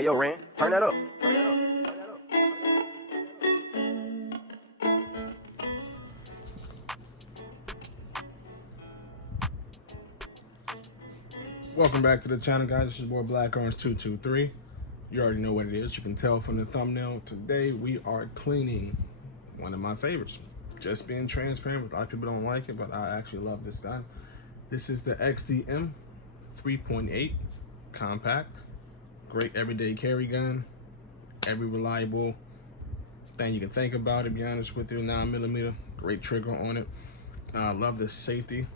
Hey, yo, Ran, turn that up. Welcome back to the channel, guys. This is your boy Black Orange 223. You already know what it is. You can tell from the thumbnail. Today we are cleaning one of my favorites. Just being transparent, a lot of people don't like it, but I actually love this gun. This is the XDM 3.8 compact. Great everyday carry gun. Every reliable thing you can think about, to be honest with you. 9mm, great trigger on it. I love the safety,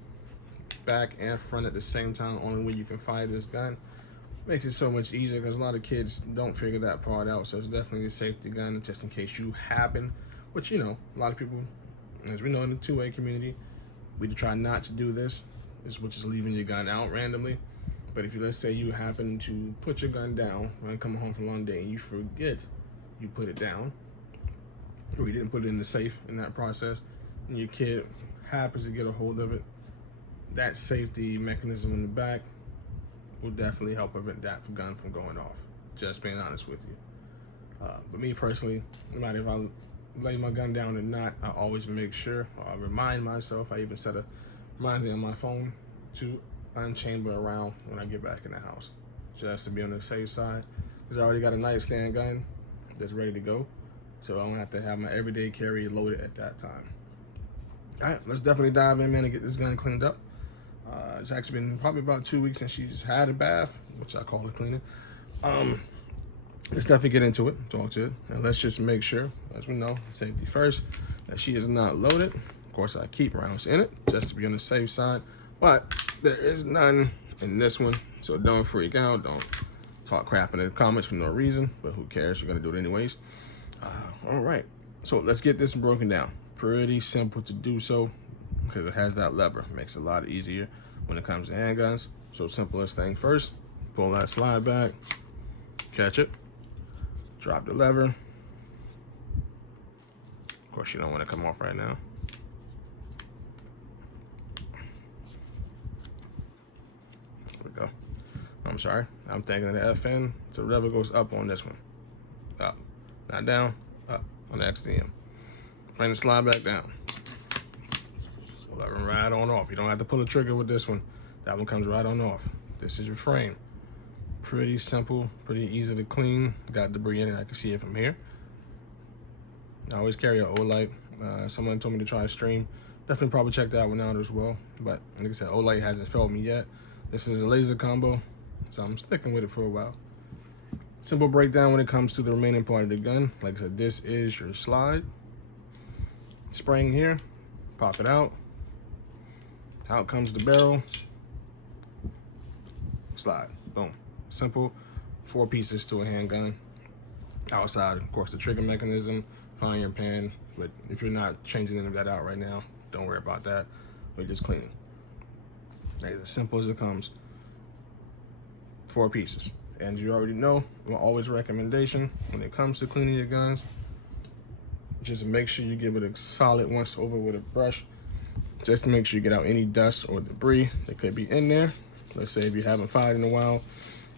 back and front at the same time. Only way you can fire this gun. Makes it so much easier because a lot of kids don't figure that part out. So it's definitely a safety gun just in case you happen. But you know, a lot of people, as we know in the 2A community, we try not to do this, which is leaving your gun out randomly. But if you, let's say you happen to put your gun down when coming home from a long day and you forget you put it down, or you didn't put it in the safe in that process, and your kid happens to get a hold of it, that safety mechanism in the back will definitely help prevent that gun from going off. Just being honest with you. But me personally, no matter if I lay my gun down or not, I always make sure, I remind myself, I even set a reminder on my phone to unchamber around when I get back in the house, just to be on the safe side, because I already got a nightstand gun that's ready to go, so I don't have to have my everyday carry loaded at that time. All right, let's definitely dive in, man, and get this gun cleaned up. It's actually been probably about 2 weeks since she's had a bath, which I call it cleaning. Let's definitely get into it, talk to it, and let's just make sure, as we know, safety first, that she is not loaded. Of course, I keep rounds in it just to be on the safe side, but there is none in this one, so don't freak out. Don't talk crap in the comments for no reason, but who cares? You're gonna do it anyways. All right, so let's get this broken down. Pretty simple to do so because it has that lever. Makes it a lot easier when it comes to handguns. So simplest thing first, pull that slide back, catch it, drop the lever. Of course, you don't want to come off right now. Go. I'm sorry, I'm thinking of the FN, so the lever goes up on this one. Up, not down, up on the XDM. Bring the slide back down. Lever right on off. You don't have to pull the trigger with this one. That one comes right on off. This is your frame. Pretty simple, pretty easy to clean. Got debris in it, I can see it from here. I always carry an Olight. Someone told me to try a stream. Definitely probably check that one out as well. But like I said, Olight hasn't failed me yet. This is a laser combo, so I'm sticking with it for a while. Simple breakdown when it comes to the remaining part of the gun. Like I said, this is your slide. Spring here, pop it out. Out comes the barrel. Slide, boom. Simple, 4 pieces to a handgun. Outside, of course, the trigger mechanism, firing pin. But if you're not changing any of that out right now, don't worry about that. We're just cleaning. It's as simple as it comes. 4 pieces. And you already know, my always recommendation when it comes to cleaning your guns, just make sure you give it a solid once over with a brush, just to make sure you get out any dust or debris that could be in there. Let's say if you haven't fired in a while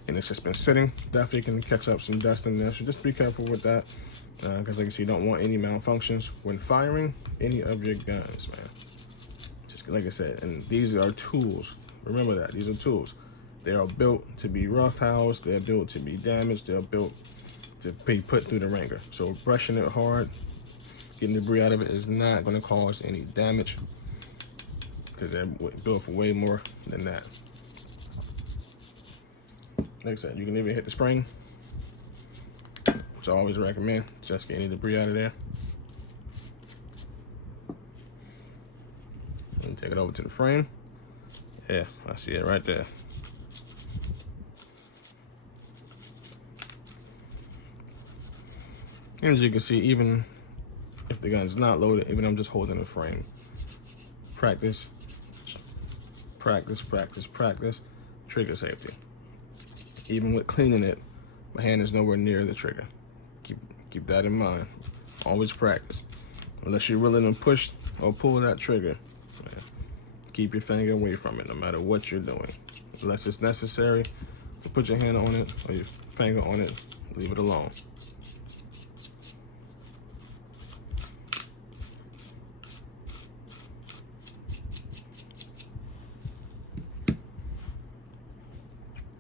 and it's just been sitting, definitely can catch up some dust in there. So just be careful with that, because like I said, you don't want any malfunctions when firing any of your guns, man. Like I said, and these are tools. Remember that, these are tools. They are built to be roughhoused, they're built to be damaged, they're built to be put through the ringer. So brushing it hard, getting debris out of it is not gonna cause any damage, because they're built for way more than that. Like I said, you can even hit the spring, which I always recommend, just get any debris out of there. And take it over to the frame. Yeah, I see it right there. And as you can see, even if the gun is not loaded, even I'm just holding the frame. Practice, practice, practice, practice. Trigger safety. Even with cleaning it, my hand is nowhere near the trigger. Keep that in mind. Always practice. Unless you're willing to push or pull that trigger, keep your finger away from it no matter what you're doing. Unless it's necessary to put your hand on it or your finger on it, leave it alone.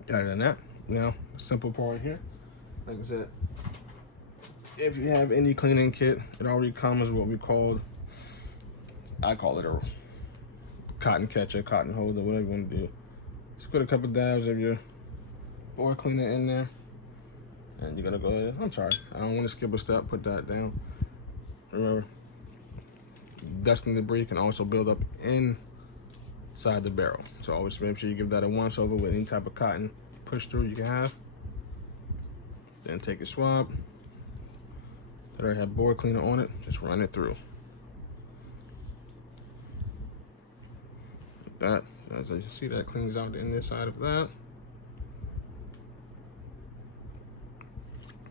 Other than that, now, simple part here. Like I said, if you have any cleaning kit, it already comes with what we call, I call it a cotton catcher, cotton holder, whatever you want to do. Just put a couple dabs of your board cleaner in there, and you're gonna go ahead. I'm sorry, I don't want to skip a step. Put that down. Remember, dust and debris can also build up inside the barrel, so always make sure you give that a once over with any type of cotton push through you can have. Then take a swab that already have board cleaner on it, just run it through. Like that, as you can see, that cleans out the inside of that.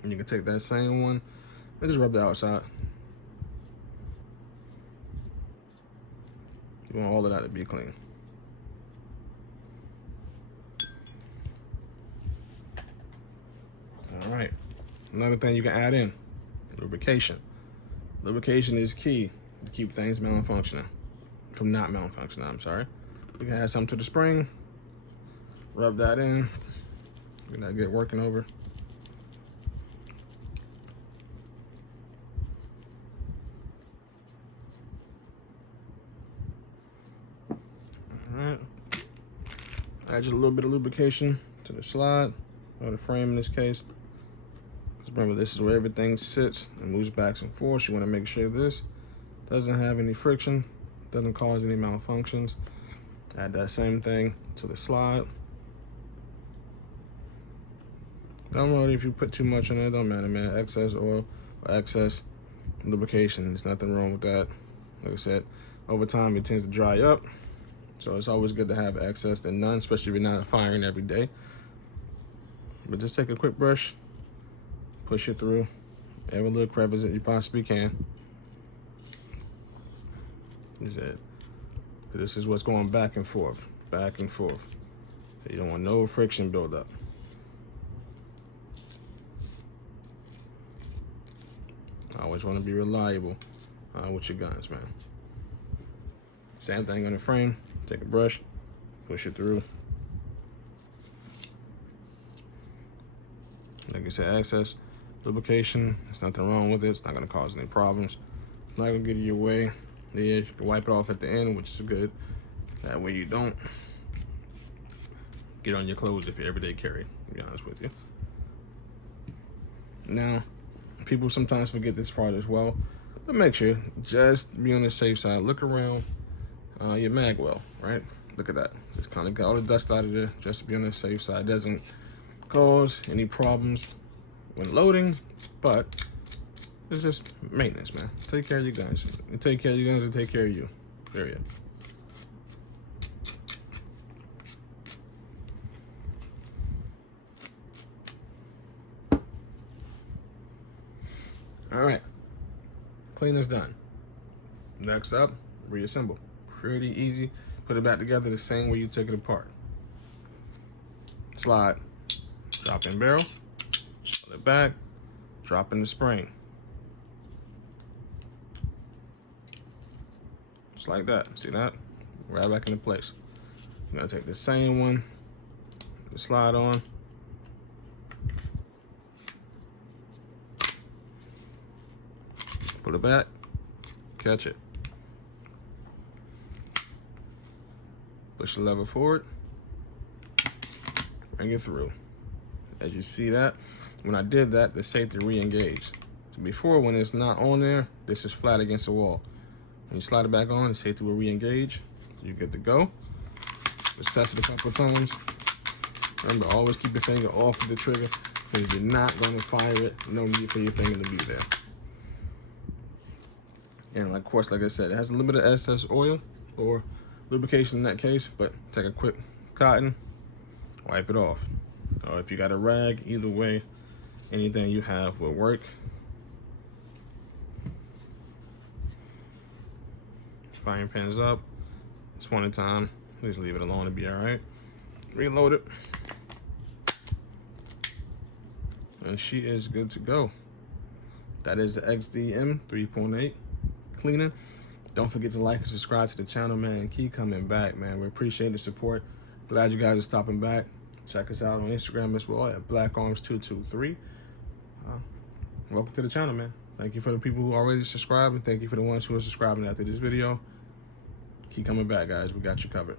And you can take that same one and just rub the outside. You want all of that to be clean. All right, another thing you can add in, lubrication. Lubrication is key to keep things malfunctioning, from not malfunctioning, I'm sorry. You can add some to the spring, rub that in, get that good working over. All right, add just a little bit of lubrication to the slide, or the frame in this case. Remember, this is where everything sits and moves back and forth. You want to make sure this doesn't have any friction, doesn't cause any malfunctions. Add that same thing to the slide. Don't worry if you put too much in it, don't matter, man. Excess oil or excess lubrication, there's nothing wrong with that. Like I said, over time it tends to dry up, so it's always good to have excess than none, especially if you're not firing every day. But just take a quick brush, push it through every little crevice that you possibly can. This is what's going back and forth, back and forth. So you don't want no friction buildup. I always want to be reliable with your guns, man. Same thing on the frame. Take a brush, push it through. Like I said, excess lubrication, there's nothing wrong with it. It's not going to cause any problems. It's not going to get in your way. Yeah, you can wipe it off at the end, which is good. That way you don't get on your clothes if you everyday carry, to be honest with you. Now, people sometimes forget this part as well, but make sure, just be on the safe side. Look around your mag well, right? Look at that. Just kind of get all the dust out of there, just to be on the safe side. It doesn't cause any problems when loading, but it's just maintenance, man. Take care of your guns. You take care of your guns and take care of you, period. All right, clean is done. Next up, reassemble. Pretty easy. Put it back together the same way you took it apart. Slide, drop in barrel, pull it back, drop in the spring. Just like that, see that? Right back into place. I'm gonna take the same one, the slide on. Pull it back, catch it. Push the lever forward, bring it through. As you see that, when I did that, the safety re-engaged. So before, when it's not on there, this is flat against the wall. When you slide it back on, the safety will re-engage. You're good to go. Let's test it a couple of times. Remember, always keep your finger off of the trigger, because you're not going to fire it. No need for your finger to be there. And of course, like I said, it has a little bit of excess oil or lubrication in that case, but take a quick cotton, wipe it off. Or if you got a rag, either way, anything you have will work. Firing pins up. It's one at a time. Just leave it alone to be all right. Reload it. and she is good to go. That is the XDM 3.8 cleaner. Don't forget to like and subscribe to the channel, man, and keep coming back, man. We appreciate the support. Glad you guys are stopping back. Check us out on Instagram as well at blackarms223. Welcome to the channel, man. Thank you for the people who already subscribed, and thank you for the ones who are subscribing after this video. Keep coming back, guys. We got you covered.